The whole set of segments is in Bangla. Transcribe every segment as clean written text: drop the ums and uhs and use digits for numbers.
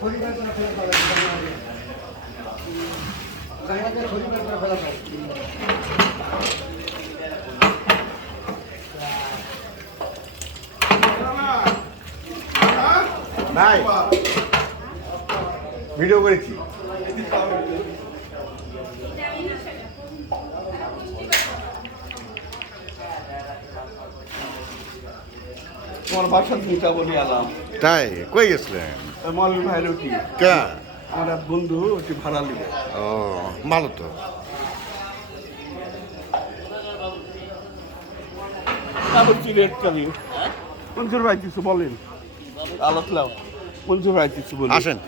ভাই ভিডিও করেছি। তোমার বাসা চিন্তা বলি আলাম তাই কই গেছিলেন? মৌলভী ভাইয়ের ওটি কে? আমার এক বন্ধু ওটি ভাড়া নিবে। ও ভালো তো। সিগারেট চালি মঞ্জুর ভাই কিছু বলেন, আলোচনা মঞ্জুর ভাই কিছু বলেন। আসেন।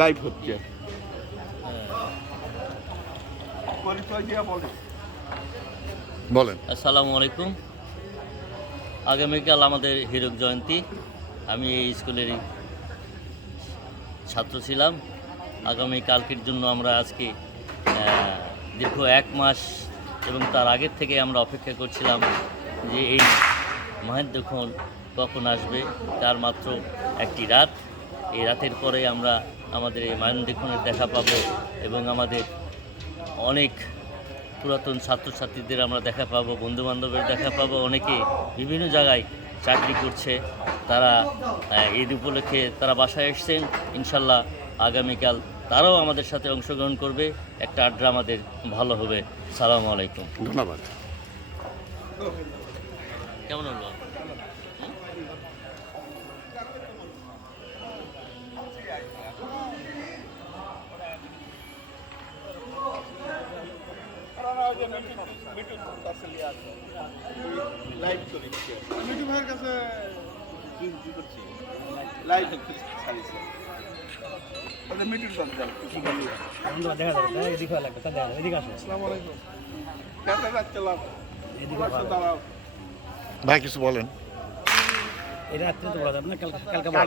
লাইভ হচ্ছে, পরিচয় দিয়ে বলেন। বলেন। আসসালামু আলাইকুম। আগামীকাল আমাদের হীরক জয়ন্তী। আমি এই স্কুলেরই ছাত্র ছিলাম। আগামীকালকের জন্য আমরা আজকে দীর্ঘ 1 মাস এবং তার আগের থেকে আমরা অপেক্ষা করছিলাম যে এই মাহেন্দ্রক্ষণ কখন আসবে। তার মাত্র একটি রাত। এই রাতের পরে আমরা আমাদের এই মাহেন্দ্রক্ষণের দেখা পাবো এবং আমাদের অনেক পুরাতন ছাত্রছাত্রীদের আমরা দেখা পাবো, বন্ধুবান্ধবের দেখা পাবো। অনেকে বিভিন্ন জায়গায় চাকরি করছে, তারা ঈদ উপলক্ষে তারা বাসায় এসছেন। ইনশাল্লাহ আগামীকাল তারাও আমাদের সাথে অংশগ্রহণ করবে। একটা আড্ডা আমাদের ভালো হবে। সালামু আলাইকুম। ধন্যবাদ। কেমন হলো? মিঠু ভাইয়ের কাছে লাইভ ছাড়িয়েছে। মিঠুর সন্তান দেখা যাবে এদিকে লাগবে তা দেখা যাবে এদিকে আসো। আসসালামু আলাইকুম। কেটে যাচ্ছে লাভ এদিকে দাঁড়াও। ভাই কিছু বলেন। এই রাত্রে তো বলা যাবে না, কালকে বলা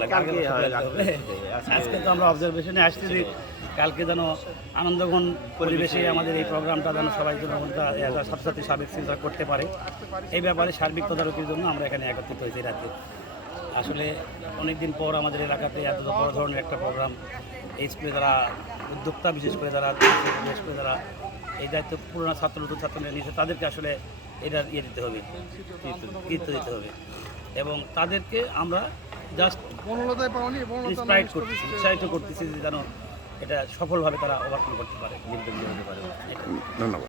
লাগবে। আজকে তো আমরা অবজারভেশনে আসতেছি, কালকে যেন আনন্দঘন পরিবেশে আমাদের এই প্রোগ্রামটা যেন সবাই যেন ছাত্রছাত্রী সাবেক চিন্তা করতে পারে, এই ব্যাপারে সার্বিক তদারকির জন্য আমরা এখানে একত্রিত হয়েছি রাতে। আসলে অনেকদিন পর আমাদের এলাকাতে এত বড় ধরনের একটা প্রোগ্রাম এই স্কুলে যারা উদ্যোক্তা, বিশেষ করে যারা এই দায়িত্ব পুরোনো নতুন ছাত্ররা নিয়েছে, তাদেরকে আসলে এটা দিতে হবে, কৃতিত্ব দিতে হবে এবং তাদেরকে আমরা জাস্ট উৎসাহিত করতেছি যে যেন এটা সফলভাবে তারা ওভারকাম করতে পারে, নির্বিঘ্ন হতে পারে। ধন্যবাদ।